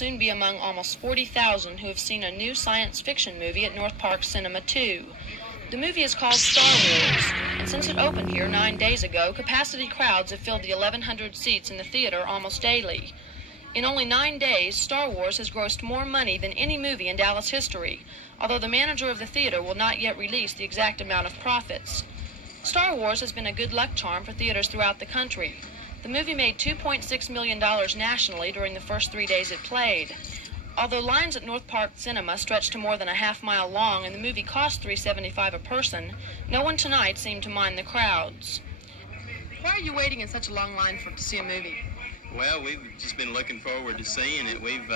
soon be among almost 40,000 who have seen a new science fiction movie at NorthPark Cinema 2. The movie is called Star Wars, and since it opened here 9 days ago, capacity crowds have filled the 1,100 seats in the theater almost daily. In only 9 days, Star Wars has grossed more money than any movie in Dallas history, although the manager of the theater will not yet release the exact amount of profits. Star Wars has been a good luck charm for theaters throughout the country. The movie made $2.6 million nationally during the first 3 days it played. Although lines at NorthPark Cinema stretched to more than a half-mile long and the movie cost $3.75 a person, no one tonight seemed to mind the crowds. Why are you waiting in such a long line to see a movie? Well, we've just been looking forward to seeing it. We've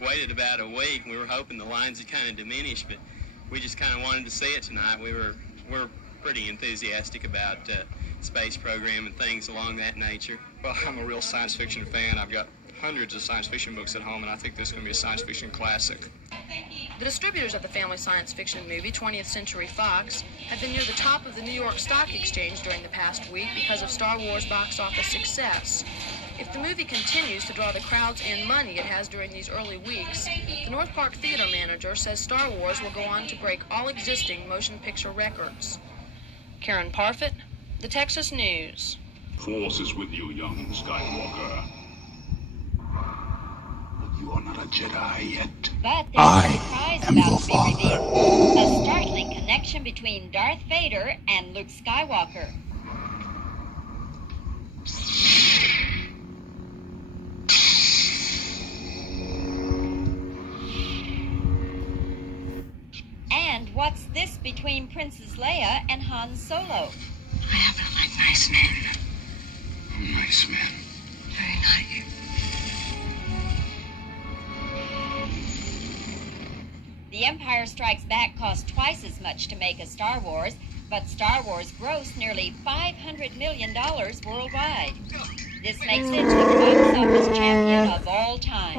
waited about a week. We were hoping the lines would kind of diminish, but we just kind of wanted to see it tonight. We're pretty enthusiastic about space program and things along that nature. Well, I'm a real science fiction fan. I've got hundreds of science fiction books at home, and I think this is going to be a science fiction classic. The distributors of the family science fiction movie, 20th Century Fox, have been near the top of the New York Stock Exchange during the past week because of Star Wars box office success. If the movie continues to draw the crowds and money it has during these early weeks, the NorthPark Theater manager says Star Wars will go on to break all existing motion picture records. Karen Parfit, The Texas News. Force is with you, young Skywalker. But you are not a Jedi yet. But there's a surprise about to be revealed. A startling connection between Darth Vader and Luke Skywalker. And what's this between Princess Leia and Han Solo? I have a nice man. A nice man. Very nice. The Empire Strikes Back cost twice as much to make as Star Wars, but Star Wars grossed nearly $500 million worldwide. This makes it the box office champion of all time.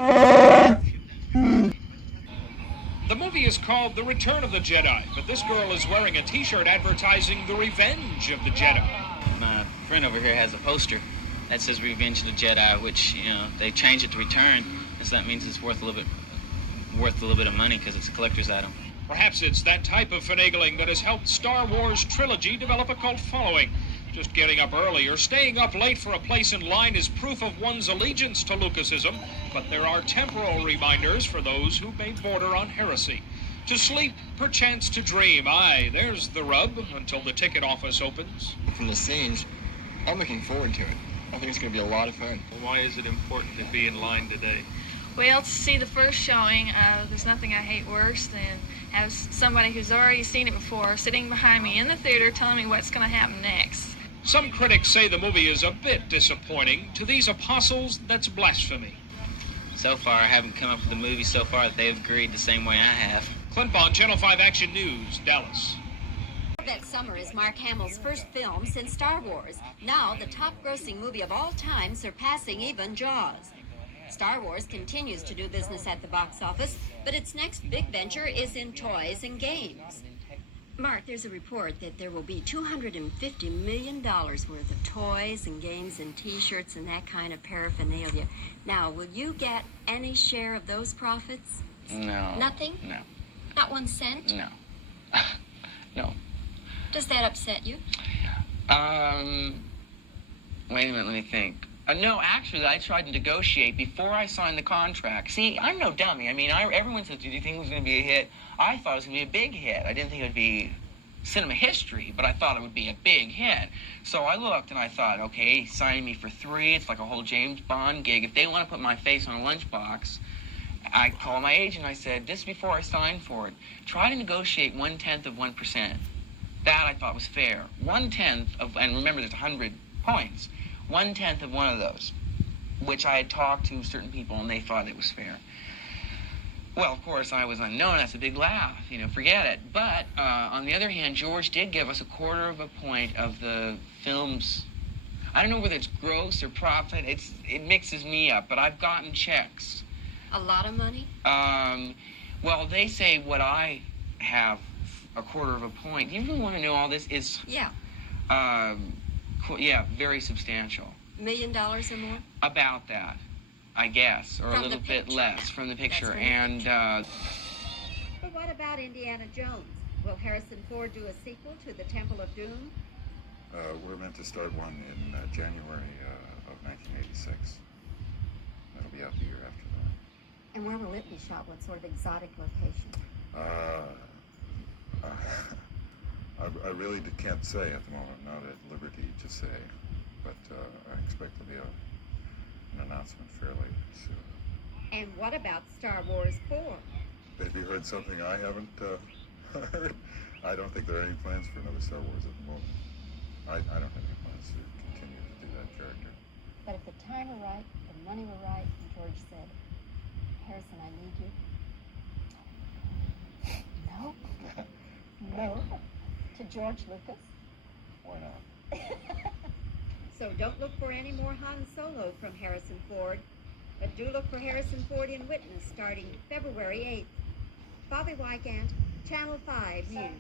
The movie is called The Return of the Jedi, but this girl is wearing a t-shirt advertising The Revenge of the Jedi. My friend over here has a poster that says Revenge of the Jedi, which, they changed it to Return, and so that means it's worth a little bit of money because it's a collector's item. Perhaps it's that type of finagling that has helped Star Wars trilogy develop a cult following. Just getting up early or staying up late for a place in line is proof of one's allegiance to Lucasism, but there are temporal reminders for those who may border on heresy. To sleep, perchance to dream. Aye, there's the rub until the ticket office opens. From the scenes, I'm looking forward to it. I think it's going to be a lot of fun. Why is it important to be in line today? Well, to see the first showing, there's nothing I hate worse than have somebody who's already seen it before sitting behind me in the theater telling me what's going to happen next. Some critics say the movie is a bit disappointing. To these apostles, that's blasphemy. So far, I haven't come up with a movie so far that they've agreed the same way I have. Clint Bond, Channel 5 Action News, Dallas. That summer is Mark Hamill's first film since Star Wars. Now, the top-grossing movie of all time, surpassing even Jaws. Star Wars continues to do business at the box office, but its next big venture is in toys and games. Mark, there's a report that there will be $250 million worth of toys and games and T-shirts and that kind of paraphernalia. Now, will you get any share of those profits? No. Nothing? No. Not 1 cent? No. No. Does that upset you? Wait a minute, let me think. No, actually, I tried to negotiate before I signed the contract. See, I'm no dummy. I mean, everyone said, do you think it was going to be a hit? I thought it was going to be a big hit. I didn't think it would be cinema history, but I thought it would be a big hit. So I looked and I thought, okay, signing me for $3, it's like a whole James Bond gig. If they want to put my face on a lunchbox, I called my agent. I said, this is before I signed for it. Try to negotiate 1/10 of 1%. That I thought was fair. 1/10 of, and remember there's 100 points. 1/10 of one of those, which I had talked to certain people and they thought it was fair. Well, of course, I was unknown. That's a big laugh. Forget it. But on the other hand, George did give us 1/4 of a point of the film's. I don't know whether it's gross or profit. It mixes me up, but I've gotten checks. A lot of money? Well, they say what I have 1/4 of a point. Do you really want to know all this? Is Yeah. Yeah, very substantial. $1 million or more? About that. I guess, or From a the little bit picture. less from the picture. That's from the And But what about Indiana Jones? Will Harrison Ford do a sequel to The Temple of Doom? We're meant to start one in January of 1986. That'll be out the year after that. And where will it be shot? What sort of exotic location? I really can't say at the moment. I'm not at liberty to say, but I expect there'll be an announcement fairly soon. And what about Star Wars 4? Have you heard something I haven't heard? I don't think there are any plans for another Star Wars at the moment. I don't have any plans to continue to do that character. But if the time were right, the money were right, and George said, Harrison, I need you. No. No. To George Lucas? Why not? So don't look for any more Han Solo from Harrison Ford, but do look for Harrison Ford in Witness starting February 8th. Bobby Wygant, Channel 5 News.